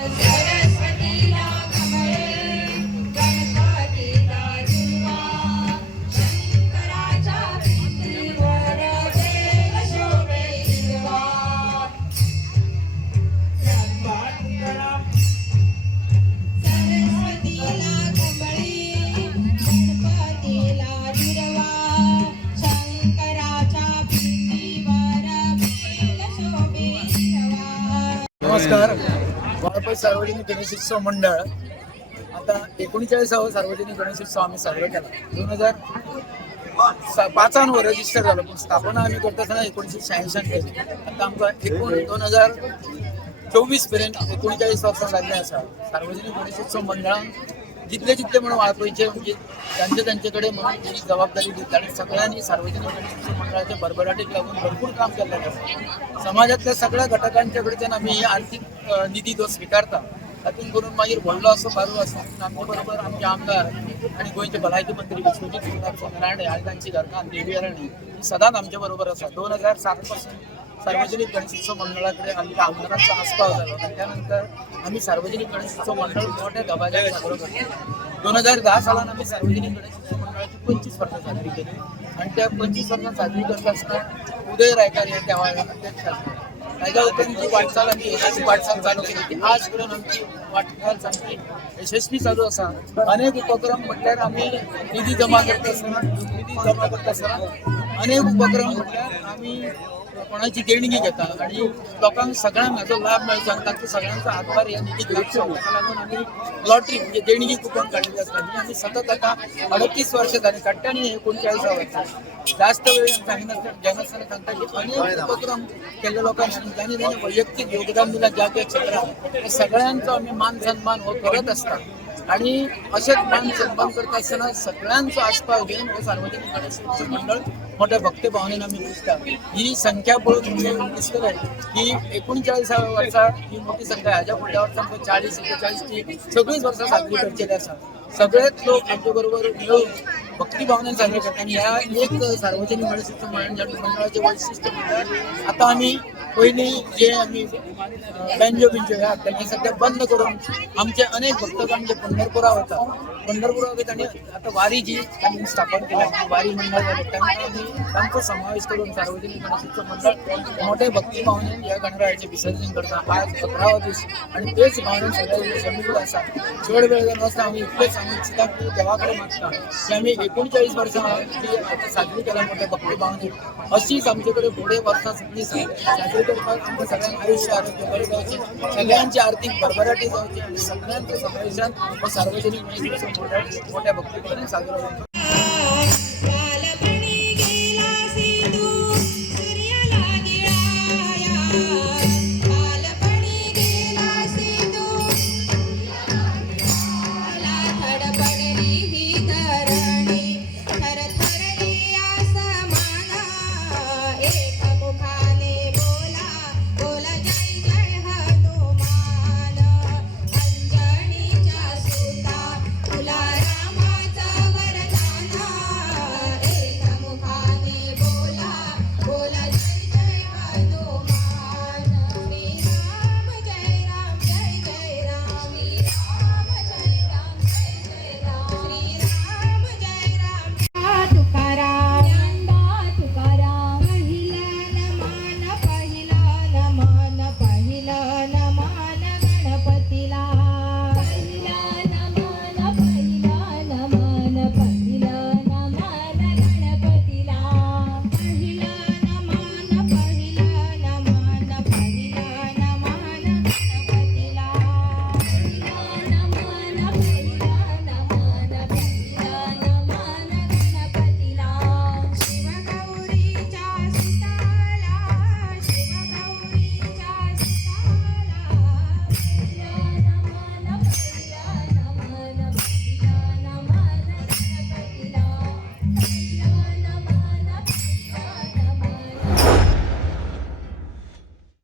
सरस्वतीला कमळे गणपतीला दुर्वा शंकराच्या भिंतीवर देव शोभे हिरवा सरस्वतीला कमळे गणपतीला दुर्वा शंकराच्या भिंतीवर देव शोभे हिरवा। नमस्कार। वाळपत सार्वजनिक गणेशोत्सव मंडळ आता 39वा सार्वजनिक गणेशोत्सव आम्ही साजरा केला। 2005 रजिस्टर झालं, पण स्थापना आम्ही करत असताना 1986 केली। आता आमचा एकूण 2024 पर्यंत 39 वर्सां जाल्ले आसा। सार्वजनिक गणेशोत्सव मंडळान जितले म्हणून वाळपयचे म्हणजे त्यांच्याकडे म्हणून ही जबाबदारी दिली आणि सगळ्यांनी सार्वजनिक गणेशोत्सव मंडळाच्या भरभराटीक लागून भरपूर काम केलेलं आसा। समाजातल्या सगळ्या घटकांच्या कडच्यान आम्ही ही आर्थिक निधी तो स्वीकारता, तातूंत करून मागीर व्हडलो असो बारू आसा। आमचे बरोबर आमचे आमदार आणि गोंयचे भलायकी मंत्री विश्वजीत राणे आणि तांची घरकान्न देवी राणी ही सदांच आमचे बरोबर आसा। 2007 पासून सार्वजनिक गणेशोत्सव मंडळाकडे आमच्या आमदारांचा आस्पाव झाला आणि त्यानंतर आम्ही सार्वजनिक गणेशोत्सव मंडळ मोठ्या दबाज्यान साजरो करतो। 2010 सालान आम्ही सार्वजनिक गणेशोत्सव मंडळाची 25 वर्सां साजरी केली आणि त्या 25 वर्सां साजरी करता आसतना उदय रायकार हे त्या अध्यक्ष आसले। ताज्या उपरांत जी वाटचाल आमी यशस्वी वाटचाल चालू केली ती आज पर्यंत आमची वाटचाल सामकी यशस्वी चालू आसा। अनेक उपक्रम म्हटल्यार आमी निधी जमा करता आसतना अनेक उपक्रम म्हटल्यार आमी कोणाची देणगी घेता आणि लोकांक सगळ्यांक हाचो लाभ मेळचो आनी तांचो सगळ्यांचो हातभार ह्या निधीक लागचो, ताका लागून आमी लॉटरी म्हणजे देणगी कुपन काडिल्ली आसता जी आमी सतत आता 38 वर्सां जाली काडटा आनी 39 वर्सां जास्त वेळ घेनासतना सांगता की अनेक उपक्रम केल्ले लोकांनी आनी ज्यांनी वैयक्तीक योगदान दिलां ज्या त्या क्षेत्रात त्या सगळ्यांचो आमी मान सन्मान हो करत आसता आणि अशेंच मान सन्मान करता आसतना सगळ्यांचो आस्पाव घेवन हो सार्वजनिक गणेशोत्सव मंडळ मोठ्या भक्ती भावनेन आमी पुजता। ही संख्या पळोवन तुमकां दिसतलें की 39 वर्सां ही मोठी संख्या, हाज्या फुडल्या वर्सां 40-41 ची सगळीच वर्सां साजरी करचेली आसा। सगळेच लोक आमचे बरोबर मेळून भक्ती भावनेन साजरे करता आणि ह्या एक सार्वजनिक गणेशोत्सव मंडळाचे वैशिष्ट्य म्हणल्यार आता आमी पयलीं जे आमी बँजो ह्या तांचे सध्या बंद करून आमचे अनेक भक्तगण जे पंढरपुरा वतात आणि आता वारी जी आमी स्थापन केल्या वारी मंडळ तांकां आमी तांचो समावेश करून सार्वजनिक गणेशोत्सव मंडळ मोठे भक्ती भावनेन ह्या गणरायाचें विसर्जन करता। आज 11वा दीस आणि तेच भावनेन सगळे समीर आसा। चड वेळ जायनासतना आमी इतलेंच सांगूंक इच्छिता की देवा कडेन मागता की आमी 39 वर्सां जी आतां साजरी केल्या मोठ्या भक्ती भावनेन अशीच आमचे कडेन फुडें वर्सां सगळीं साजरी करपाक आमकां सगळ्यांक आयुश्य आरोग्य बरें जावचें, सगळ्यांची आर्थीक भरभराटी जावची आणि सगळ्यांच्या समावेशान हो सार्वजनिक गणेशोत्सव मंडळ मोठ्या भक्ती भावनेन साजरो करता।